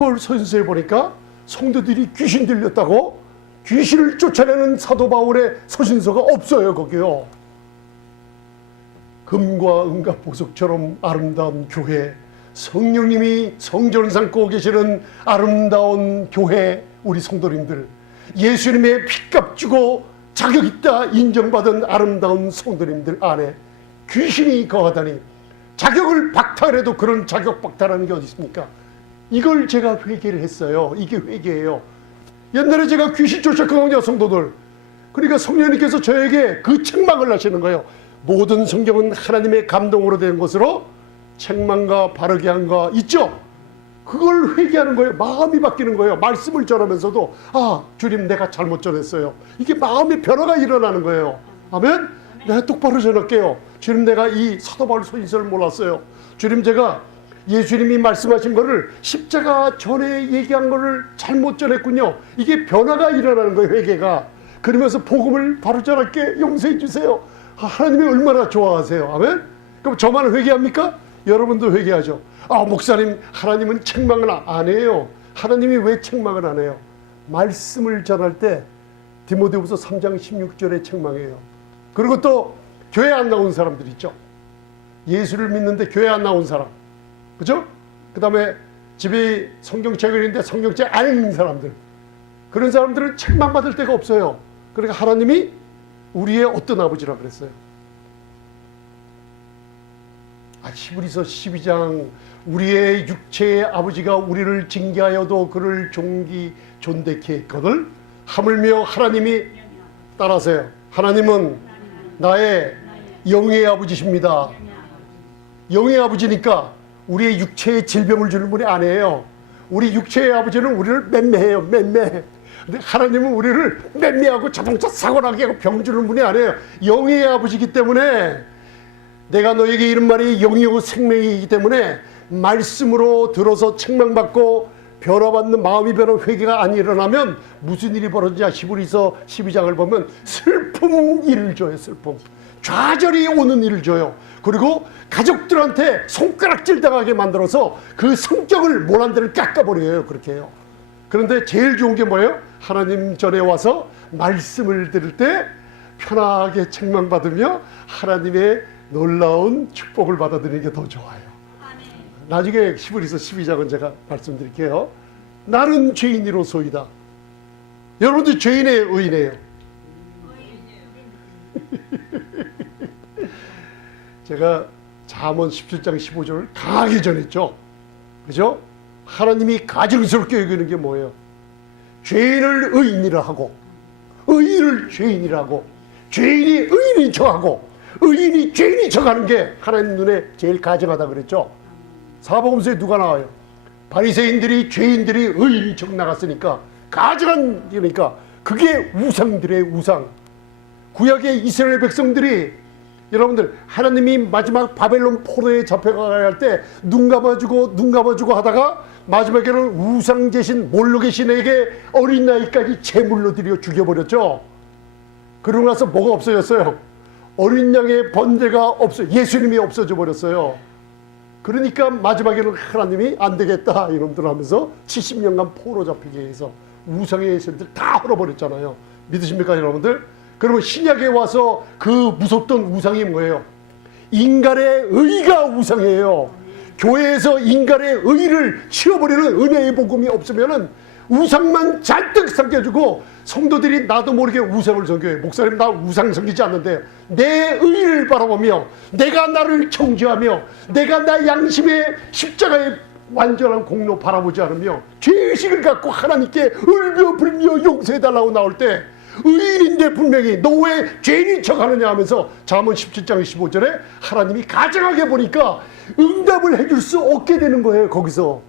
서신서에 보니까 성도들이 귀신 들렸다고 귀신을 쫓아내는 사도 바울의 서신서가 없어요. 거기요. 금과 은과 보석처럼 아름다운 교회, 성령님이 성전을 삼고 계시는 아름다운 교회, 우리 성도님들, 예수님의 핏값 주고 자격 있다 인정받은 아름다운 성도님들 안에 귀신이 거하다니, 자격을 박탈해도 그런 자격 박탈하는 게 어디 있습니까? 이걸 제가 회개를 했어요. 이게 회개예요. 옛날에 제가 귀신 쫓았거든요, 성도들. 그러니까 성령님께서 저에게 그 책망을 하시는 거예요. 모든 성경은 하나님의 감동으로 된 것으로 책망과 바르게 한 거 있죠? 그걸 회개하는 거예요. 마음이 바뀌는 거예요. 말씀을 전하면서도 아, 주님 내가 잘못 전했어요. 이게 마음의 변화가 일어나는 거예요. 아멘? 내가 똑바로 전할게요. 주님 내가 이 사도 바울 서신서를 몰랐어요. 주님 제가 예수님이 말씀하신 거를 십자가 전에 얘기한 거를 잘못 전했군요. 이게 변화가 일어나는 거예요. 회개가. 그러면서 복음을 바로 전할게, 용서해 주세요. 하나님이 얼마나 좋아하세요. 아멘? 그럼 저만 회개합니까? 여러분도 회개하죠. 아, 목사님 하나님은 책망을 안 해요. 하나님이 왜 책망을 안 해요? 말씀을 전할 때 디모데후서 3장 16절에 책망해요. 그리고 또 교회 안 나온 사람들 있죠. 예수를 믿는데 교회 안 나온 사람, 그죠? 그 다음에 집에 성경책을 읽는데 성경책 안 읽는 사람들, 그런 사람들은 책망받을 데가 없어요. 그러니까 하나님이 우리의 어떤 아버지라 그랬어요? 히브리서 12장, 우리의 육체의 아버지가 우리를 징계하여도 그를 존대케 했거늘 하물며 하나님이, 따라서요, 하나님은 나의 영의 아버지십니다. 영의 아버지니까 우리의 육체의 질병을 주는 분이 아니에요. 우리 육체의 아버지는 우리를 맴매해요. 맴매. 근데 하나님은 우리를 맴매하고 자동차 사고 나게 하고 병 주는 분이 아니에요. 영의 아버지이기 때문에, 내가 너에게 이런 말이 영이고 생명이기 때문에 말씀으로 들어서 책망받고 변화받는 마음이 변한 회개가 안 일어나면 무슨 일이 벌어지냐. 히브리서 12장을 보면 슬픔 일을 줘요. 슬픔, 좌절이 오는 일을 줘요. 그리고 가족들한테 손가락질 당하게 만들어서 그 성격을 모난대를 깎아버려요. 그렇게 해요. 그런데 제일 좋은 게 뭐예요? 하나님 전에 와서 말씀을 들을 때 편하게 책망받으며 하나님의 놀라운 축복을 받아들이는 게 더 좋아요. 나중에 히브리서 12장은 제가 말씀드릴게요. 나는 죄인이로소이다. 여러분들 죄인의 의인이에요. 제가 잠언 17장 15절을 강하게 전했죠. 그죠? 하나님이 가증스럽게 여기는 게 뭐예요? 죄인을 의인이라 하고, 의인을 죄인이라 하고, 죄인이 의인인 척하고, 의인이 죄인인 척하는 게 하나님 눈에 제일 가증하다 그랬죠. 사복음서에 누가 나와요? 바리새인들이 죄인들이 의인인 척 나갔으니까 가증한, 그러니까 그게 우상들의 우상. 구약의 이스라엘 백성들이, 여러분들 하나님이 마지막 바벨론 포로에 잡혀가야 할 때 눈 감아주고 하다가 마지막에는 우상제신 몰록의 신에게 어린 나이까지 제물로 드려 죽여버렸죠. 그러고 나서 뭐가 없어졌어요? 어린 양의 번제가 예수님이 없어져 버렸어요. 그러니까 마지막에는 하나님이 안 되겠다 이놈들 하면서 70년간 포로 잡히게 해서 우상의 신들 다 헐어버렸잖아요. 믿으십니까 여러분들? 그러면 신약에 와서 그 무섭던 우상이 뭐예요? 인간의 의가 우상이에요. 교회에서 인간의 의를 치워버리는 은혜의 복음이 없으면은 우상만 잔뜩 섬겨주고, 성도들이 나도 모르게 우상을 섬겨요. 목사님 나 우상 섬기지 않는데, 내 의를 바라보며 내가 나를 청지하며 내가 나 양심의 십자가의 완전한 공로 바라보지 않으며 죄의식을 갖고 하나님께 울며 불며 용서해달라고 나올 때, 의인인데 분명히 너 왜 죄인인 척하느냐 하면서 잠언 17장 15절에 하나님이 가증하게 보니까 응답을 해줄 수 없게 되는 거예요. 거기서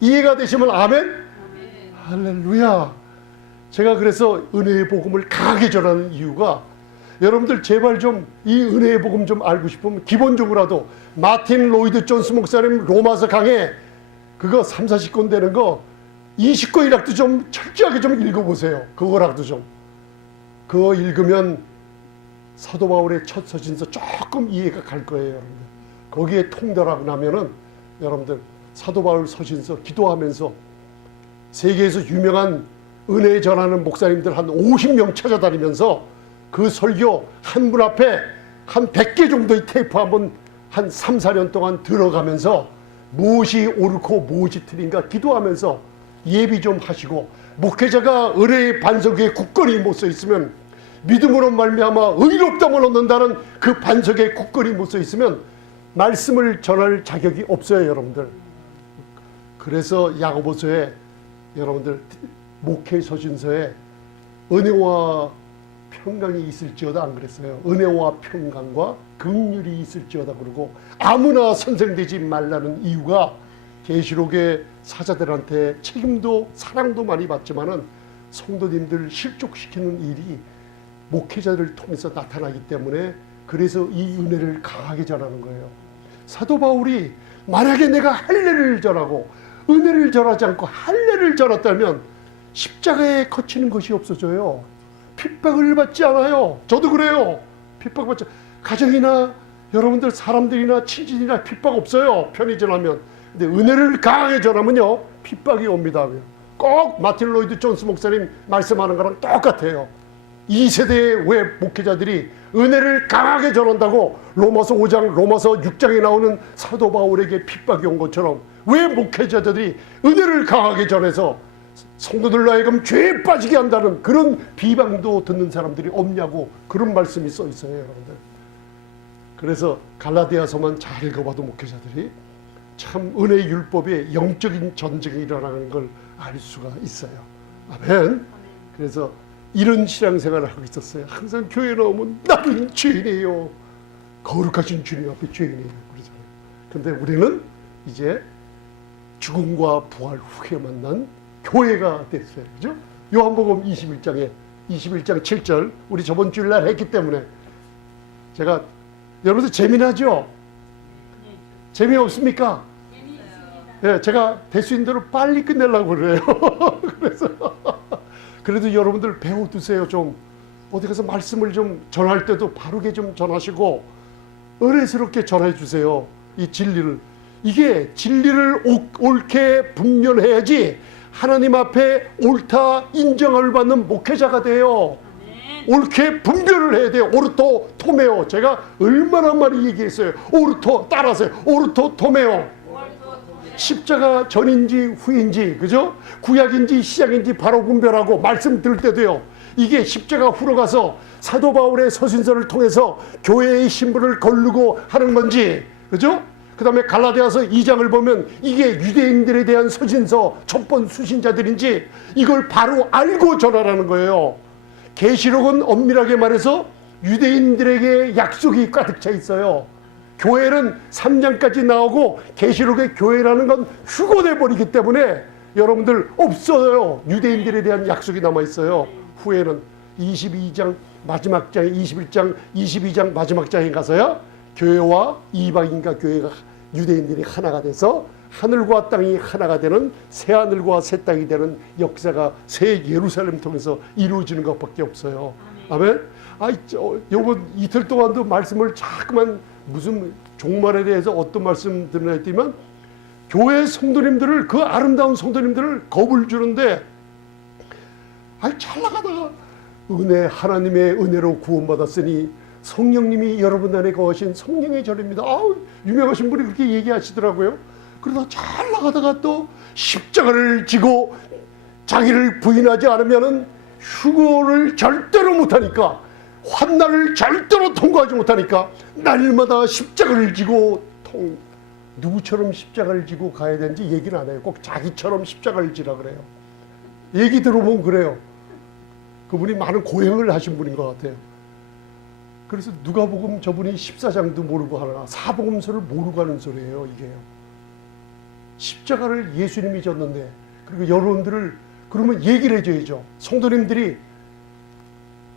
이해가 되시면 아멘? 할렐루야. 제가 그래서 은혜의 복음을 강하게 전하는 이유가, 여러분들 제발 좀 이 은혜의 복음 좀 알고 싶으면 기본적으로라도 마틴 로이드 존스 목사님 로마서 강해 그거 3, 40권 되는 거 20권이라도 좀 철저하게 좀 읽어보세요. 그거라도 좀. 그거 읽으면 사도 바울의 첫 서신서 조금 이해가 갈 거예요. 여러분들. 거기에 통달하고 나면은 여러분들 사도 바울 서신서 기도하면서 세계에서 유명한 은혜 전하는 목사님들 한 50명 찾아다니면서 그 설교 한 분 앞에 한 100개 정도의 테이프 한번 한 3, 4년 동안 들어가면서 무엇이 옳고 무엇이 틀린가 기도하면서 예비 좀 하시고, 목회자가 은혜의 반석 위에 굳건히 못 서 있으면, 믿음으로 말미암아 의롭다함을 얻는다는 그 반석에 굳건히 못 서 있으면 말씀을 전할 자격이 없어요, 여러분들. 그래서 야고보서에 여러분들 목회 서신서에 은혜와 평강이 있을지어다 안 그랬어요? 은혜와 평강과 긍휼이 있을지어다 그러고, 아무나 선생되지 말라는 이유가 계시록의 사자들한테 책임도 사랑도 많이 받지만은 성도님들 실족시키는 일이 목회자를 통해서 나타나기 때문에, 그래서 이 은혜를 강하게 전하는 거예요. 사도 바울이 만약에 내가 할례를 전하고 은혜를 전하지 않고 할례를 전했다면 십자가에 거치는 것이 없어져요. 핍박을 받지 않아요. 저도 그래요. 핍박받지, 가정이나 여러분들 사람들이나 친진이나 핍박 없어요, 편히 전하면. 근데 은혜를 강하게 전하면요 핍박이 옵니다. 꼭 마틴 로이드 존스 목사님 말씀하는 거랑 똑같아요. 이 세대의 왜 목회자들이 은혜를 강하게 전한다고 로마서 5장 로마서 6장에 나오는 사도 바울에게 핍박이 온 것처럼, 왜 목회자들이 은혜를 강하게 전해서 성도들로 하여금 죄에 빠지게 한다는 그런 비방도 듣는 사람들이 없냐고, 그런 말씀이 써 있어요, 여러분들. 그래서 갈라디아서만 잘 읽어봐도 목회자들이 참 은혜의 율법에 영적인 전쟁이 일어나는 걸 알 수가 있어요. 아멘. 그래서 이런 신앙생활을 하고 있었어요. 항상 교회 나오면 나는 죄인이에요. 거룩하신 주님 앞에 죄인이에요. 그러잖아요. 근데 우리는 이제 죽음과 부활 후에 만난 교회가 됐어요. 그죠? 요한복음 21장 7절 우리 저번 주일날 했기 때문에 제가, 여러분들 재미나죠? 재미없습니까? 네, 제가 될 수 있는 대로 빨리 끝내려고 그래요. 그래서 그래도 여러분들 배워두세요. 좀 어디 가서 말씀을 좀 전할 때도 바르게 좀 전하시고 은혜스럽게 전해 주세요. 이 진리를, 이게 진리를 옳게 분별해야지 하나님 앞에 옳다 인정을 받는 목회자가 돼요. 옳게 분별을 해야 돼요. 오르토 토메오. 제가 얼마나 많이 얘기했어요. 오르토 따라서요. 오르토 토메오. 십자가 전인지 후인지, 그죠? 구약인지 시작인지 바로 분별하고 말씀 들을 때도요, 이게 십자가 후로 가서 사도 바울의 서신서를 통해서 교회의 신분을 거르고 하는 건지, 그죠? 그 다음에 갈라디아서 2장을 보면 이게 유대인들에 대한 서신서 첩본 수신자들인지 이걸 바로 알고 전하라는 거예요. 계시록은 엄밀하게 말해서 유대인들에게 약속이 가득 차 있어요. 교회는 3장까지 나오고 계시록의 교회라는 건 휴고돼 버리기 때문에 여러분들 없어요. 유대인들에 대한 약속이 남아 있어요. 후에는 22장 마지막 장에 21장 22장 마지막 장에 가서요, 교회와 이방인과 교회가 유대인들이 하나가 돼서 하늘과 땅이 하나가 되는 새하늘과 새 땅이 되는 역사가 새 예루살렘 통해서 이루어지는 것밖에 없어요. 아멘. 요번 이틀 동안도 말씀을 자꾸만 무슨 종말에 대해서 어떤 말씀 드리나 했더니만, 교회 성도님들을, 그 아름다운 성도님들을 겁을 주는데, 잘 나가다가 은혜, 하나님의 은혜로 구원받았으니 성령님이 여러분 안에 거하신 성령의 절입니다. 유명하신 분이 그렇게 얘기하시더라고요. 그러다 잘 나가다가 또 십자가를 지고 자기를 부인하지 않으면은 휴거를 절대로 못하니까, 환난을 절대로 통과하지 못하니까 날마다 십자가를 지고 누구처럼 십자가를 지고 가야 되는지 얘기는 안 해요. 꼭 자기처럼 십자가를 지라 그래요. 얘기 들어보면 그래요. 그분이 많은 고행을 하신 분인 것 같아요. 그래서 누가복음 저분이 14장도 모르고 하나, 사복음서를 모르고 하는 소리예요. 이게요. 십자가를 예수님이 졌는데, 그리고 여러분들을 그러면 얘기를 해줘야죠. 성도님들이,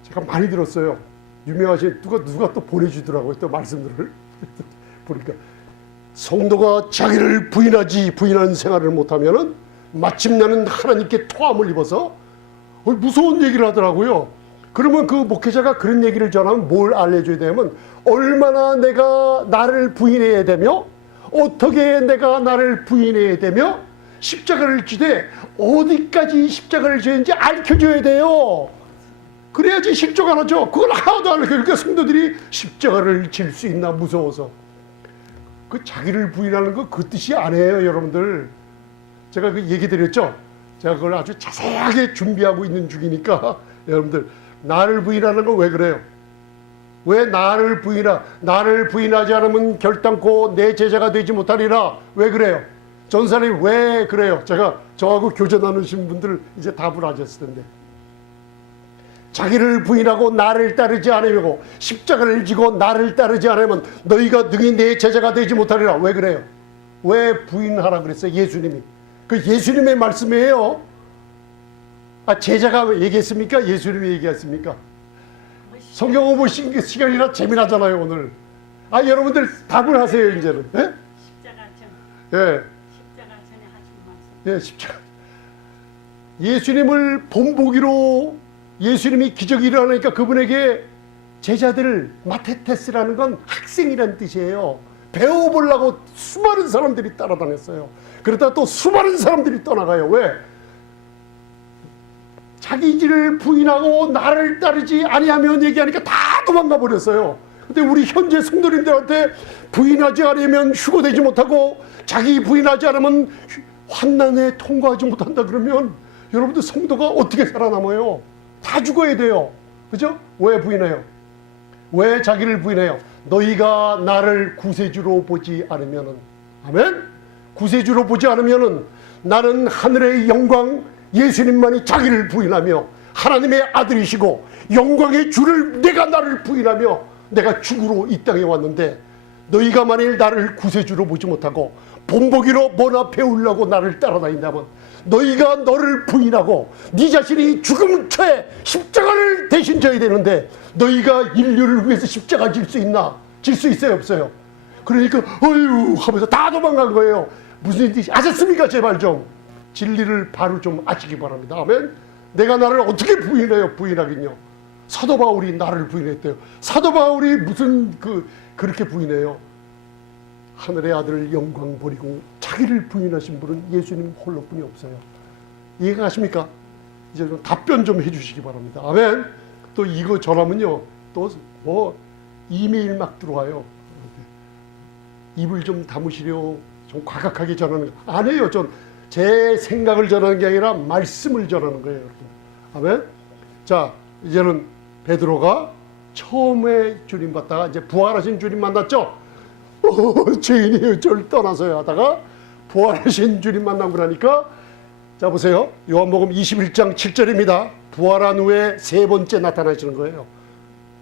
제가 많이 들었어요. 유명하신 누가 또 보내주더라고요. 또 말씀들을 보니까, 성도가 자기를 부인하는 생활을 못하면은 마침내는 하나님께 토함을 입어서 무서운 얘기를 하더라고요. 그러면 그 목회자가 그런 얘기를 전하면 뭘 알려줘야 되냐면, 얼마나 내가 나를 부인해야 되며 어떻게 내가 나를 부인해야 되며 십자가를 지되 어디까지 십자가를 지는지 알려줘야 돼요. 그래야지 십자가를 져. 그걸 하나도 안 알려. 그러니까 성도들이 십자가를 질 수 있나 무서워서. 그 자기를 부인하는 거 그 뜻이 아니에요, 여러분들. 제가 그 얘기 드렸죠. 제가 그걸 아주 자세하게 준비하고 있는 중이니까 여러분들, 나를 부인하는 건 왜 그래요? 왜 나를 부인하지 않으면 결단코 내 제자가 되지 못하리라. 왜 그래요? 전사님 왜 그래요? 제가 저하고 교제 나누신 분들 이제 답을 하셨을 텐데, 자기를 부인하고 나를 따르지 않으려고 십자가를 지고 나를 따르지 않으면 너희가 능히 내 제자가 되지 못하리라. 왜 그래요? 왜 부인하라 그랬어요? 예수님이. 그 예수님의 말씀이에요. 제자가 얘기했습니까? 예수님이 얘기했습니까? 성경 공부 시간이라 재미나잖아요 오늘. 여러분들 답을 하세요 이제는. 예? 십자가 전. 예. 십자가 전에 하신 말씀. 예, 십자가. 예수님을 본보기로 예수님이 기적이 일어나니까 그분에게 제자들을, 마테테스라는 건 학생이라는 뜻이에요. 배워보려고 수많은 사람들이 따라다녔어요. 그러다 또 수많은 사람들이 떠나가요. 왜? 자기를 부인하고 나를 따르지 아니하면 얘기하니까 다 도망가 버렸어요. 근데 우리 현재 성도님들한테 부인하지 않으면 휴거되지 못하고 자기 부인하지 않으면 환난에 통과하지 못한다 그러면 여러분들 성도가 어떻게 살아남아요? 다 죽어야 돼요. 그죠? 왜 부인해요? 왜 자기를 부인해요? 너희가 나를 구세주로 보지 않으면은, 아멘? 구세주로 보지 않으면은 나는 하늘의 영광 예수님만이 자기를 부인하며 하나님의 아들이시고 영광의 주를 내가 나를 부인하며 내가 죽으러 이 땅에 왔는데, 너희가 만일 나를 구세주로 보지 못하고 본보기로 뭐나 배우려고 나를 따라다닌다면 너희가 너를 부인하고 네 자신이 죽음 처에 십자가를 대신 져야 되는데 너희가 인류를 위해서 십자가 질 수 있나? 질 수 있어요 없어요? 그러니까 어휴 하면서 다 도망간 거예요. 무슨 뜻이 아셨습니까? 제발 좀 진리를 바로 좀 아시기 바랍니다. 아멘. 내가 나를 어떻게 부인해요? 부인하긴요. 사도 바울이 나를 부인했대요. 사도 바울이 무슨 그렇게 부인해요? 하늘의 아들 영광 버리고 자기를 부인하신 분은 예수님 홀로뿐이 없어요. 이해가 가십니까? 이제 좀 답변 좀 해주시기 바랍니다. 아멘. 또 이거 전하면요, 또 뭐 이메일 막 들어와요. 입을 좀 다무시려 좀 과격하게 전하는 거 아니에요. 전 제 생각을 전하는 게 아니라 말씀을 전하는 거예요, 여러분. 아멘. 자, 이제는 베드로가 처음에 주님 봤다가 이제 부활하신 주님 만났죠. 죄인이에요. 저를 떠나서야 하다가 부활하신 주님 만나고 나니까, 자 보세요. 요한복음 21장 7절입니다. 부활한 후에 세 번째 나타나시는 거예요.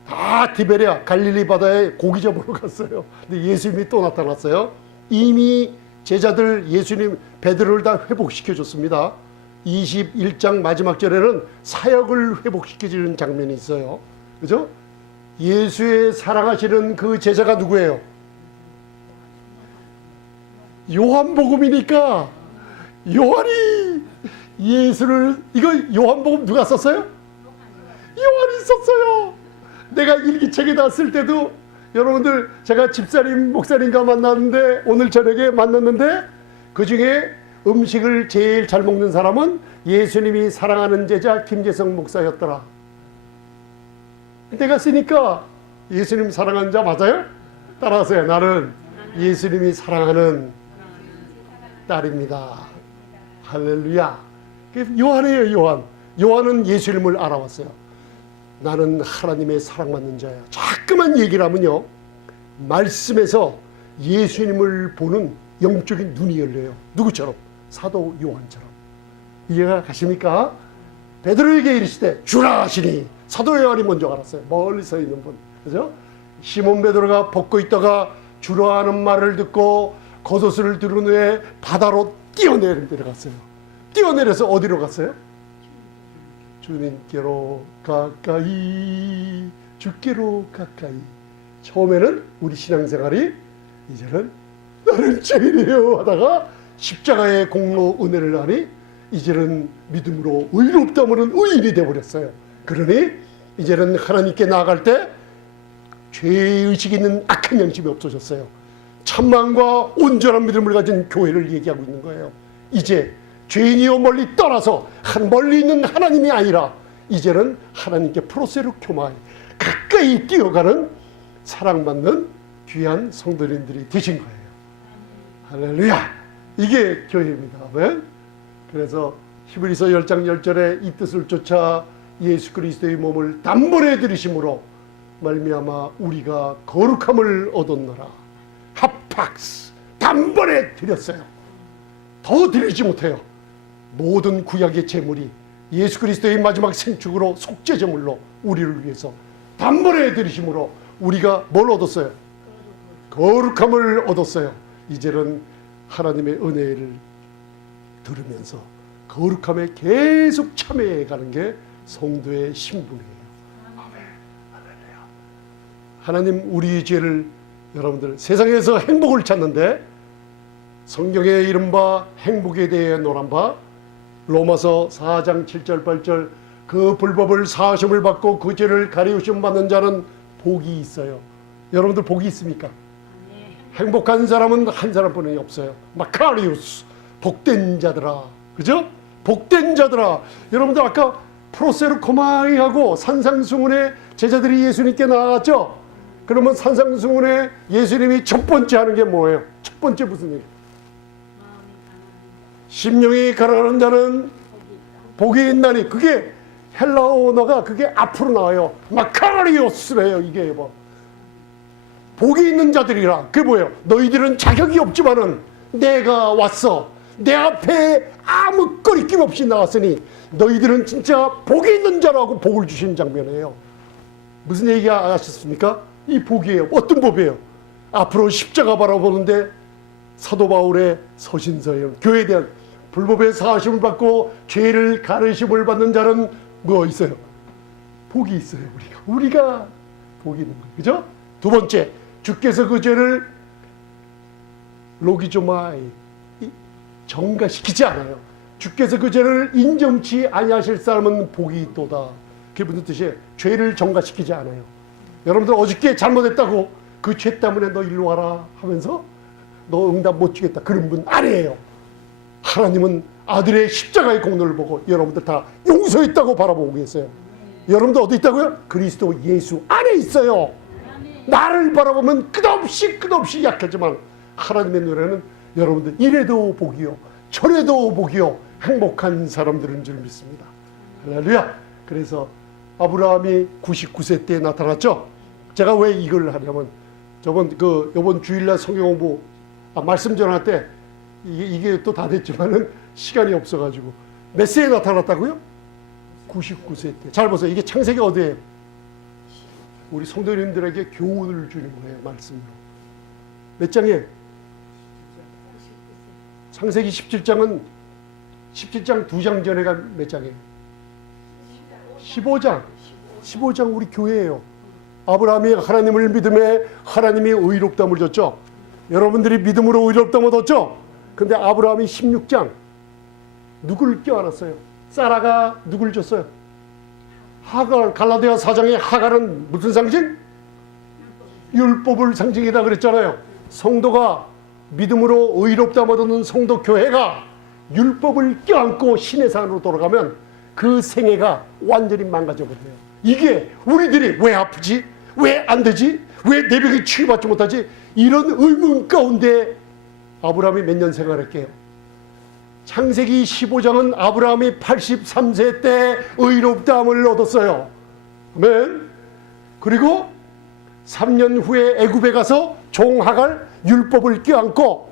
다 디베랴 갈릴리 바다에 고기 잡으러 갔어요. 근데 예수님이 또 나타났어요. 이미 제자들 예수님 베드로를 다 회복시켜 줬습니다. 21장 마지막 절에는 사역을 회복시켜주는 장면이 있어요. 그죠? 예수의 사랑하시는 그 제자가 누구예요? 요한복음이니까 요한이 예수를, 이거 요한복음 누가 썼어요? 요한이 썼어요. 내가 일기책에다 쓸 때도 여러분들, 제가 집사님 목사님과 만났는데 오늘 저녁에 만났는데 그 중에 음식을 제일 잘 먹는 사람은 예수님이 사랑하는 제자 김재성 목사였더라. 내가 쓰니까 예수님 사랑하는 자 맞아요? 따라하세요. 나는 예수님이 사랑하는 딸입니다. 할렐루야. 요한이에요. 요한. 요한은 예수님을 알아왔어요. 나는 하나님의 사랑받는 자야. 자꾸만 얘기를 하면요, 말씀에서 예수님을 보는 영적인 눈이 열려요. 누구처럼? 사도 요한처럼. 이해가 가십니까? 베드로에게 이르시되 주라 하시니 사도 요한이 먼저 알았어요. 멀리 서 있는 분. 그죠? 시몬 베드로가 벗고 있다가 주라 하는 말을 듣고 겉옷을 두른 후에 바다로 뛰어내려갔어요. 뛰어내려서 어디로 갔어요? 주님께로 가까이, 주께로 가까이. 처음에는 우리 신앙생활이, 이제는 나는 죄인이에요 하다가 십자가의 공로 은혜를 하니 이제는 믿음으로 의롭다면은 의인이 되어버렸어요. 그러니 이제는 하나님께 나아갈 때 죄의식 있는 악한 양심이 없어졌어요. 찬망과 온전한 믿음을 가진 교회를 얘기하고 있는 거예요. 이제 죄인이요 멀리 떠나서 멀리 있는 하나님이 아니라 이제는 하나님께 프로세르교마에 가까이 뛰어가는 사랑받는 귀한 성도님들이 되신 거예요. 할렐루야! 이게 교회입니다. 아멘? 그래서 히브리서 10장 10절에 이 뜻을 쫓아 예수 그리스도의 몸을 단번에 들이심으로 말미암아 우리가 거룩함을 얻었노라. 하팍스 단번에 드렸어요. 더 드리지 못해요. 모든 구약의 제물이 예수 그리스도의 마지막 생축으로 속죄제물로 우리를 위해서 단번에 드리심으로 우리가 뭘 얻었어요? 거룩함을 얻었어요. 이제는 하나님의 은혜를 들으면서 거룩함에 계속 참여해 가는 게 성도의 신분이에요. 아멘. 할렐루야. 하나님 우리의 죄를 여러분들 세상에서 행복을 찾는데 성경에 이른바 행복에 대해 논한 바 로마서 4장 7절 8절 그 불법을 사하심을 받고 그 죄를 가리우심 받는 자는 복이 있어요. 여러분들 복이 있습니까? 행복한 사람은 한 사람뿐이 없어요. 마카리우스 복된 자들아, 그죠? 복된 자들아. 여러분들 아까 프로세르코마이하고 산상수훈의 제자들이 예수님께 나왔죠? 그러면 산상수훈의 예수님이 첫 번째 하는 게 뭐예요? 첫 번째 무슨 일? 심령이 가난한 자는 복이 있나니. 그게 헬라어 언어가 그게 앞으로 나와요. 마카리오스래요. 이게 뭐 복이 있는 자들이라. 그게 뭐예요? 너희들은 자격이 없지만은 내가 왔어. 내 앞에 아무 거리낌 없이 나왔으니 너희들은 진짜 복이 있는 자라고 복을 주시는 장면이에요. 무슨 얘기 아셨습니까? 이 복이에요. 어떤 복이에요? 앞으로 십자가 바라보는데 사도 바울의 서신서예요. 교회에 대한 불법의 사하심을 받고 죄를 가르심을 받는 자는 뭐 있어요? 복이 있어요. 우리가 복이 있는 거예요. 그죠? 두 번째, 주께서 그 죄를 로기조마이 정가시키지 않아요. 주께서 그 죄를 인정치 아니하실 사람은 복이 있도다. 그게 무슨 뜻이에요? 죄를 정가시키지 않아요. 여러분들 어저께 잘못했다고 그 죄 때문에 너 일로 와라 하면서 너 응답 못 주겠다 그런 분 아니에요. 하나님은 아들의 십자가의 공로를 보고 여러분들 다 용서했다고 바라보고 계세요. 여러분들 어디 있다고요? 그리스도 예수 안에 있어요. 나를 바라보면 끝없이 약하지만 하나님의 눈에는 여러분들 이래도 복이요 저래도 복이요 행복한 사람들인 줄 믿습니다. 할렐루야. 그래서 아브라함이 99세 때 나타났죠. 제가 왜 이걸 하냐면 이번 주일날 성경 공부 말씀 전할 때 이게 또 다 됐지만은 시간이 없어가지고 몇 세에 나타났다고요? 99세 때. 잘 보세요. 이게 창세기 어디예요? 우리 성도님들에게 교훈을 주는 거예요. 말씀으로. 몇 장이에요? 창세기 17장은 17장 2장 전에가 몇 장이에요? 15장. 15장 우리 교회예요. 아브라함이 하나님을 믿음에 하나님이 의롭다함을 줬죠. 여러분들이 믿음으로 의롭다함 얻었죠. 근데 아브라함이 16장 누굴 껴안았어요? 사라가 누굴 줬어요? 하갈. 갈라디아 4장의 하갈은 무슨 상징? 율법을 상징이다 그랬잖아요. 성도가 믿음으로 의롭다함 얻는 성도 교회가 율법을 껴안고 신의 산으로 돌아가면 그 생애가 완전히 망가져 버려요. 이게 우리들이 왜 아프지? 왜 안 되지? 왜 내 병이 치유받지 못하지? 이런 의문 가운데 아브라함이 몇 년 생활했게요? 창세기 15장은 아브라함이 83세 때 의롭다함을 얻었어요. 아멘. 그리고 3년 후에 애굽에 가서 종하갈 율법을 껴안고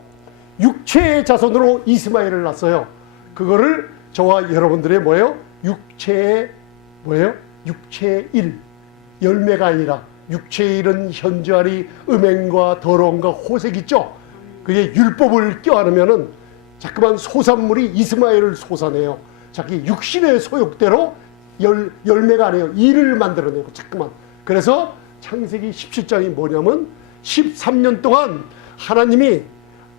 육체의 자손으로 이스마엘을 낳았어요. 그거를 저와 여러분들의 뭐예요? 육체의 뭐예요? 육체의 일. 열매가 아니라 육체의 일은 현저하리 음행과 더러움과 호색 있죠. 그게 율법을 껴안으면은 자꾸만 소산물이 이스마엘을 솟아내요. 자기 육신의 소욕대로 열매가 아니에요. 일을 만들어내고 자꾸만. 그래서 창세기 17장이 뭐냐면 13년 동안 하나님이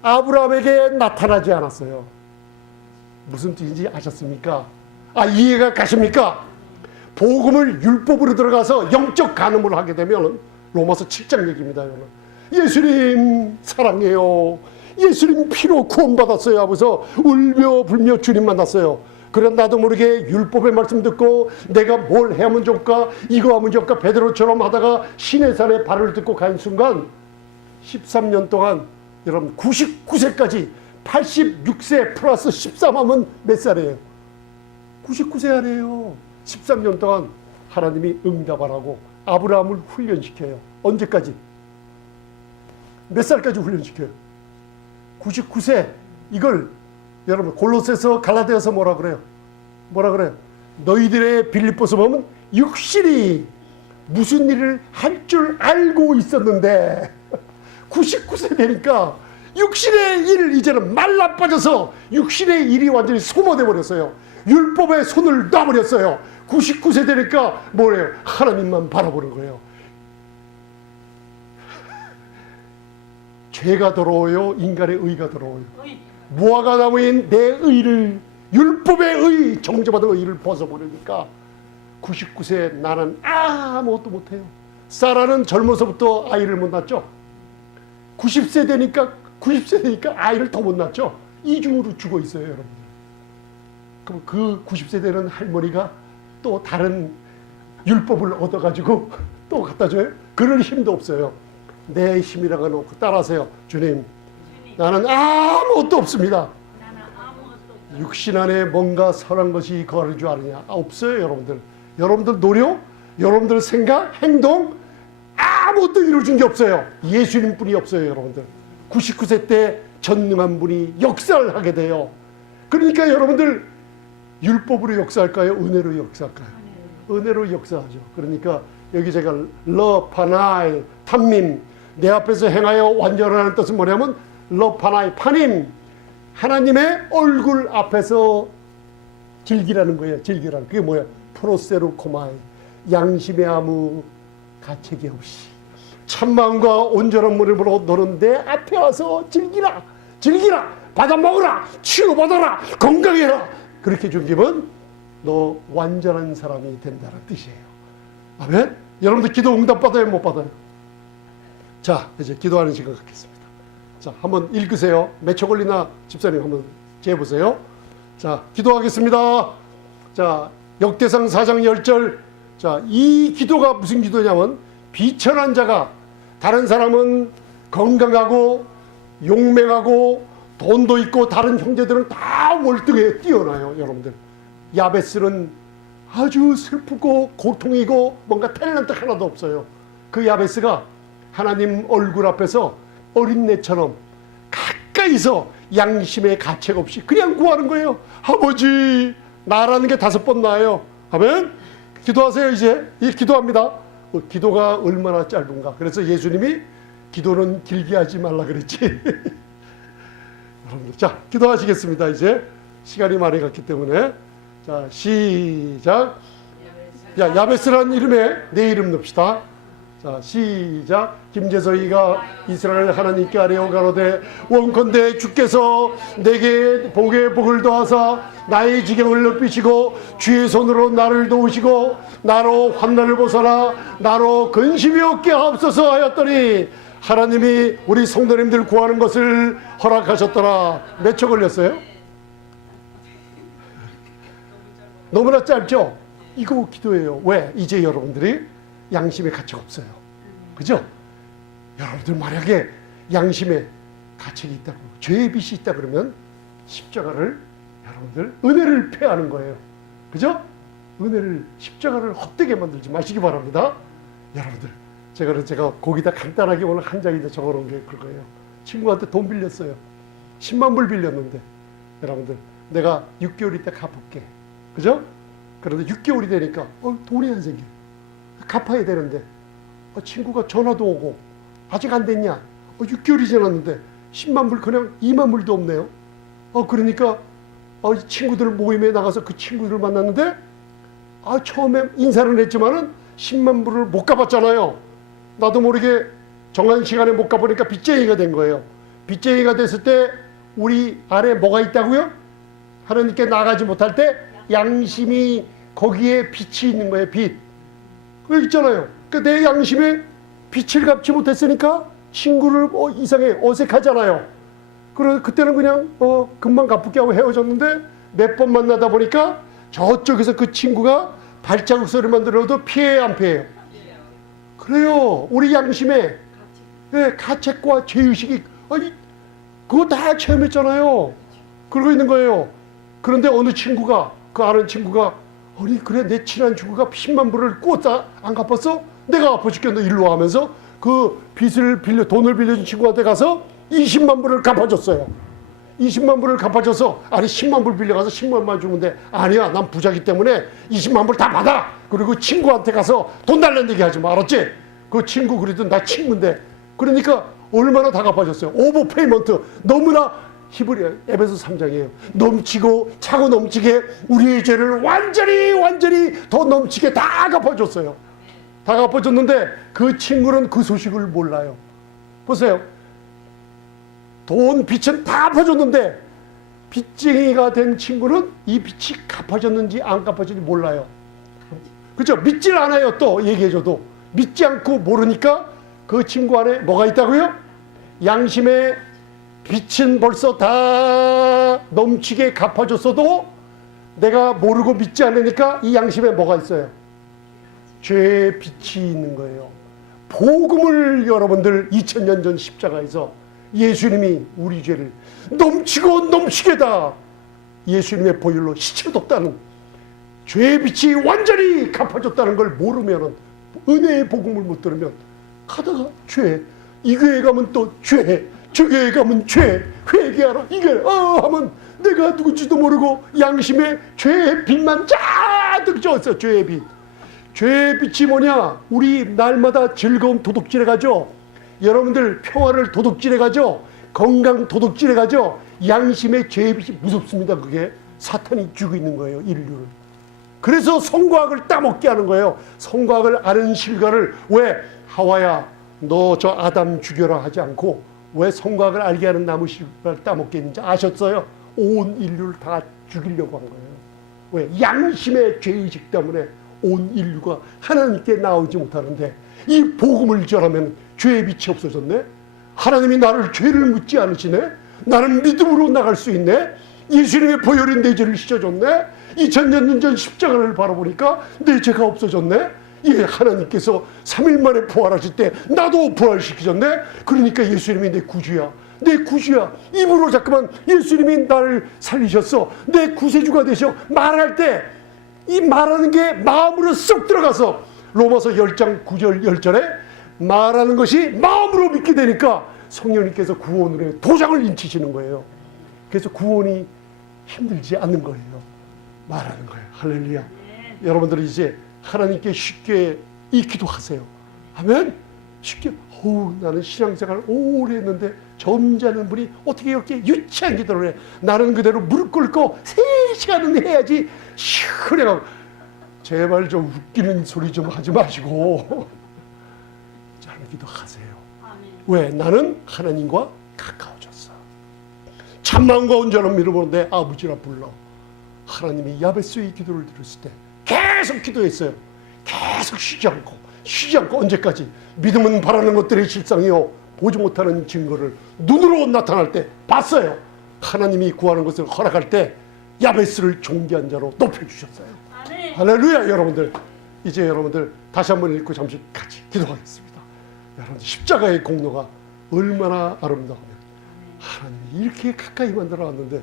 아브라함에게 나타나지 않았어요. 무슨 뜻인지 아셨습니까? 이해가 가십니까? 복음을 율법으로 들어가서 영적 간음을 하게 되면 로마서 7장 얘기입니다. 예수님 사랑해요. 예수님 피로 구원받았어요 하면서 울며 불며 주님 만났어요. 그래 나도 모르게 율법의 말씀 듣고 내가 뭘 해야면 좋을까, 이거 하면 좋을까, 베드로처럼 하다가 시내산에 발을 딛고 간 순간 13년 동안, 여러분 99세까지 86세 플러스 13하면 몇 살이에요? 99세 아래에요. 13년 동안 하나님이 응답하라고 아브라함을 훈련시켜요. 언제까지? 몇 살까지 훈련시켜요? 99세. 이걸 여러분 골로새서 갈라디아서 뭐라 그래요? 뭐라 그래요? 너희들의 빌립보서 보면 육신이 무슨 일을 할 줄 알고 있었는데 99세 되니까 육신의 일 이제는 말라 빠져서 육신의 일이 완전히 소모돼 버렸어요. 율법에 손을 놔버렸어요. 99세 되니까 뭐래요? 하나님만 바라보는 거예요. 죄가 더러워요? 인간의 의가 더러워요? 무화과 나무인 내 의를, 율법의 의, 정죄받은 의를 벗어버리니까 99세 나는 아무것도 못해요. 사라는 젊어서부터 아이를 못 낳죠. 90세 되니까 아이를 더 못 낳죠. 이중으로 죽어 있어요, 여러분. 그럼 그 90세 되는 할머니가 또 다른 율법을 얻어가지고 또 갖다 줘요? 그럴 힘도 없어요. 내 힘이라고 놓고 따라하세요. 주님, 나는 아무것도 없습니다. 나는 아무것도 육신 안에 뭔가 선한 것이 거할 줄 아느냐? 없어요, 여러분들. 여러분들 노력, 여러분들 생각, 행동 아무것도 이루어진 게 없어요. 예수님 뿐이 없어요, 여러분들. 99세 때 전능한 분이 역사를 하게 돼요. 그러니까 여러분들 율법으로 역사할까요? 은혜로 역사할까요? 은혜로 역사하죠. 그러니까 여기 제가 러파나이, 탐밈, 내 앞에서 행하여 완전하는 뜻은 뭐냐면 러파나이, 파님, 하나님의 얼굴 앞에서 즐기라는 거예요. 즐기라는. 그게 뭐야? 프로세루코마이, 양심의 아무 가책이 없이 참마음과 온전한 무릎으로 너는 내 앞에 와서 즐기라, 즐기라, 받아 먹으라, 치유받아라, 건강해라. 그렇게 즐기면 너 완전한 사람이 된다는 뜻이에요. 아멘? 여러분들 기도 응답 받아요, 못 받아요? 자, 이제 기도하는 시간 갖겠습니다. 자, 한번 읽으세요. 몇 초 걸리나 집사님 한번 재보세요. 자, 기도하겠습니다. 자, 역대상 4장 10절. 자, 이 기도가 무슨 기도냐면 비천한 자가, 다른 사람은 건강하고 용맹하고 돈도 있고 다른 형제들은 다 월등해 뛰어나요, 여러분들. 야베스는 아주 슬프고 고통이고 뭔가 탤런트 하나도 없어요. 그 야베스가 하나님 얼굴 앞에서 어린애처럼 가까이서 양심의 가책 없이 그냥 구하는 거예요. 아버지, 나라는 게 5번 나아요. 아멘? 기도하세요. 이제 기도합니다. 기도가 얼마나 짧은가. 그래서 예수님이 기도는 길게 하지 말라 그랬지. 여러분들, 자, 기도하시겠습니다. 이제 시간이 많이 갔기 때문에. 자, 시작. 야, 야베스라는 이름에 내 이름 넣읍시다. 자, 시작. 김재서이가 이스라엘 하나님께 아뢰어 가로되 원컨대 주께서 내게 복에 복을 더하사 나의 지경을 넓히시고 주의 손으로 나를 도우시고 나로 환난을 벗어나 나로 근심이 없게 하옵소서 하였더니 하나님이 우리 성도님들 구하는 것을 허락하셨더라. 몇 초 걸렸어요? 너무나 짧죠? 이거 기도예요. 왜? 이제 여러분들이 양심의 가책 없어요. 그죠? 여러분들 만약에 양심에 가책이 있다고, 죄의 빛이 있다 그러면 십자가를, 여러분들 은혜를 패하는 거예요. 그죠? 은혜를, 십자가를 헛되게 만들지 마시기 바랍니다. 여러분들, 제가 거기다 간단하게 오늘 한 장인데 적어놓은 게 그거예요. 친구한테 돈 빌렸어요. 10만 불 빌렸는데, 여러분들, 내가 6개월 있다 갚을게. 그죠? 그런데 6개월이 되니까 돈이 안 생겨. 갚아야 되는데 친구가 전화도 오고 아직 안 됐냐? 6개월이 지났는데 10만 불 그냥 2만 불도 없네요. 그러니까 친구들 모임에 나가서 그 친구들을 만났는데 처음에 인사를 했지만은 10만 불을 못 갚았잖아요. 나도 모르게 정한 시간에 못 갚으니까 빚쟁이가 된 거예요. 빚쟁이가 됐을 때 우리 안에 뭐가 있다고요? 하나님께 나가지 못할 때 양심이, 거기에 빛이 있는 거예요. 빛. 그거 있잖아요. 그러니까 내 양심에 빛을 갚지 못했으니까 친구를 이상해 어색하잖아요. 그래서 그때는 그냥 금방 가쁘게 하고 헤어졌는데 몇 번 만나다 보니까 저쪽에서 그 친구가 발자국 소리만 들어도 피해요, 안 피해요? 그래요. 우리 양심에 가책과 죄의식이 그거 다 체험했잖아요. 그러고 있는 거예요. 그런데 어느 친구가, 그 아는 친구가, 아니 그래 내 친한 친구가 10만 불을 꽂다 안 갚았어? 내가 갚아 줄게, 너 일로 하면서 그 돈을 빌려준 친구한테 가서 20만 불을 갚아줬어요. 20만 불을 갚아줘서, 아니 10만 불 빌려가서 10만만 주면 돼. 아니야, 난 부자기 때문에 20만 불 다 받아. 그리고 친구한테 가서 돈 달라는 얘기 하지 마, 알았지? 그 친구 그래도 나 친구인데. 그러니까 얼마나 다 갚아줬어요. 오버 페이먼트. 너무나 히브리 에베소 3장이에요. 넘치고 차고 넘치게 우리의 죄를 완전히 더 넘치게 다 갚아줬어요. 다 갚아줬는데 그 친구는 그 소식을 몰라요. 보세요. 돈 빚은 다 갚아줬는데 빚쟁이가 된 친구는 이 빚이 갚아졌는지 안 갚아졌는지 몰라요. 그렇죠? 믿질 않아요. 또 얘기해줘도 믿지 않고 모르니까 그 친구 안에 뭐가 있다고요? 양심의 빚은 벌써 다 넘치게 갚아줬어도 내가 모르고 믿지 않으니까 이 양심에 뭐가 있어요? 죄의 빚이 있는 거예요. 복음을 여러분들 2000년 전 십자가에서 예수님이 우리 죄를 넘치고 넘치게 다 예수님의 보혈로 씻어줬다는, 죄의 빚이 완전히 갚아줬다는 걸 모르면, 은혜의 복음을 못 들으면 가다가 죄, 이 교회 가면 또 죄, 저 교회 가면 죄, 회개하라 이게 하면 내가 누군지도 모르고 양심에 죄의 빚만 잔뜩 졌어요. 죄의 빚. 죄의 빚이 뭐냐? 우리 날마다 즐거움 도둑질해 가죠. 여러분들 평화를 도둑질해 가죠. 건강 도둑질해 가죠. 양심의 죄의 빚이 무섭습니다. 그게 사탄이 쥐고 있는 거예요, 인류를. 그래서 성과학을 따먹게 하는 거예요. 성과학을 아는 실과를 왜 하와야 너 저 아담 죽여라 하지 않고 왜 성과학을 알게 하는 나무 실과를 따먹게 했는지 아셨어요? 온 인류를 다 죽이려고 한 거예요. 왜? 양심의 죄의식 때문에 온 인류가 하나님께 나오지 못하는데 이 복음을 전하면 죄의 빛이 없어졌네. 하나님이 나를 죄를 묻지 않으시네. 나는 믿음으로 나갈 수 있네. 예수님의 보혈이 내 죄를 씻어줬네. 2000년 전 십자가를 바라보니까 내 죄가 없어졌네. 예, 하나님께서 3일 만에 부활하실 때 나도 부활시키셨네. 그러니까 예수님이 내 구주야. 내 구주야. 입으로 자꾸만 예수님이 나를 살리셨어. 내 구세주가 되셔. 말할 때 이 말하는 게 마음으로 쏙 들어가서 로마서 10장 9절 10절에 말하는 것이 마음으로 믿게 되니까 성령님께서 구원으로 도장을 인치시는 거예요. 그래서 구원이 힘들지 않는 거예요. 말하는 거예요. 할렐루야. 여러분들은 이제 하나님께 쉽게 이 기도하세요. 아멘. 쉽게 나는 신앙생활 오래 했는데 점잖은 분이 어떻게 이렇게 유치한 기도를 해. 나는 그대로 무릎 꿇고 3시간은 해야지 시원해가고. 제발 좀 웃기는 소리 좀 하지 마시고 짧은 기도하세요. 왜? 나는 하나님과 가까워졌어. 참마음과 온전한 믿음으로 내 아버지라 불러. 하나님이 야베스의 기도를 들었을 때 계속 기도했어요. 계속 쉬지 않고 언제까지? 믿음은 바라는 것들의 실상이요 보지 못하는 증거를 눈으로 나타날 때 봤어요. 하나님이 구하는 것을 허락할 때 야베스를 존귀한 자로 높여주셨어요. 아멘. 할렐루야. 여러분들 이제 여러분들 다시 한번 읽고 잠시 같이 기도하겠습니다. 여러분 십자가의 공로가 얼마나 아름다우면 하나님이 이렇게 가까이 만들어놨는데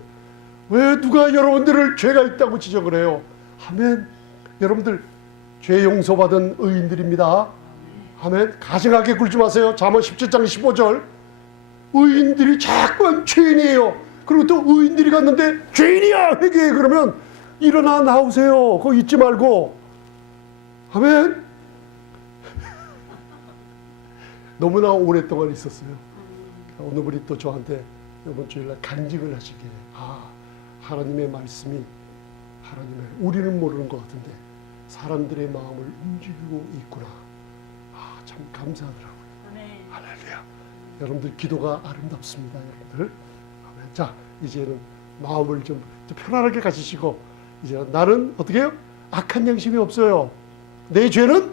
왜 누가 여러분들을 죄가 있다고 지적을 해요? 아멘. 여러분들 죄 용서받은 의인들입니다. 아멘. 가증하게 굴지 마세요. 잠언 17장 15절 의인들이 자꾸만 죄인이에요. 그리고 또 의인들이 갔는데 죄인이야 회개해. 그러면 일어나 나오세요. 그거 잊지 말고. 아멘. 너무나 오랫동안 있었어요. 어느 분이 또 저한테 이번 주일날 간증을 하시기에 하나님의 말씀이 우리는 모르는 것 같은데 사람들의 마음을 움직이고 있구나. 참 감사하더라고요. 아멘. 할렐루야. 여러분들 기도가 아름답습니다. 여러분들. 아멘. 자, 이제는 마음을 좀 편안하게 가지시고 이제 나는 어떻게 해요? 악한 양심이 없어요. 내 죄는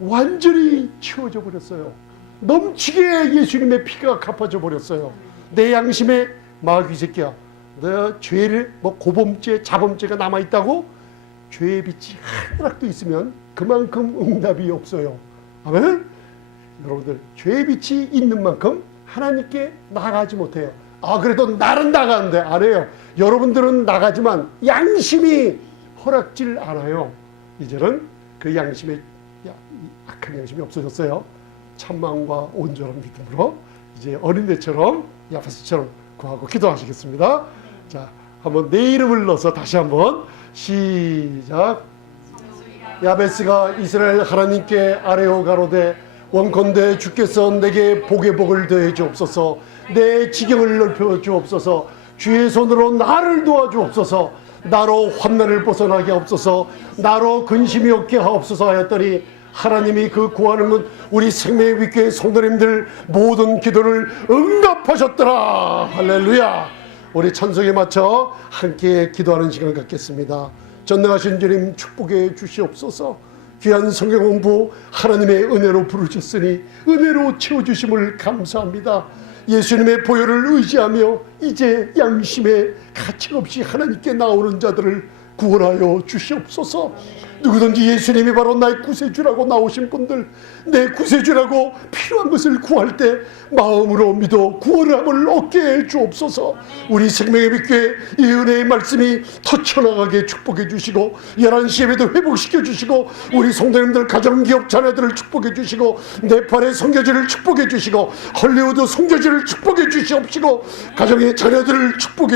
완전히 치워져 버렸어요. 넘치게 예수님의 피가 갚아져 버렸어요. 내 양심에 마귀 새끼야, 너 죄를 고범죄, 자범죄가 남아 있다고? 죄의 빛이 하나락도 있으면 그만큼 응답이 없어요. 아멘. 여러분들, 죄의 빛이 있는 만큼 하나님께 나가지 못해요. 그래도 나는 나가는데 안 해요. 여러분들은 나가지만 양심이 허락질 않아요. 이제는 그 양심에 악한 양심이 없어졌어요. 찬마음과 온전한 믿음으로 이제 어린애처럼 야베스처럼 구하고 기도하시겠습니다. 자, 한번 내 이름을 넣어서 다시 한번 시작. 야베스가 이스라엘 하나님께 아뢰어 가로되 원컨대 주께서 내게 복의 복을 더해 주옵소서. 내 지경을 넓혀 주옵소서. 주의 손으로 나를 도와 주옵소서. 나로 환난을 벗어나게 하옵소서. 나로 근심이 없게 하옵소서 하였더니 하나님이 그 구하는 것 우리 생명의 위교의 성도님들 모든 기도를 응답하셨더라. 할렐루야. 우리 찬송에 맞춰 함께 기도하는 시간 갖겠습니다. 전능하신 주님 축복해 주시옵소서. 귀한 성경 공부 하나님의 은혜로 부르셨으니 은혜로 채워주심을 감사합니다. 예수님의 보혈을 의지하며 이제 양심에 가책없이 하나님께 나오는 자들을 구원하여 주시옵소서. 누구든지 예수님이 바로 나의 구세주라고 나오신 분들, 내 구세주라고 필요한 것을 구할 때 마음으로 믿어 구원함을 얻게 해 주옵소서. 우리 생명의 빛교회 이 은혜의 말씀이 터쳐나가게 축복해 주시고 11시 예배도 회복시켜 주시고 우리 성도님들 가정기업 자녀들을 축복해 주시고 네팔의 선교지를 축복해 주시고 헐리우드 선교지를 축복해 주시옵시고 가정의 자녀들을 축복해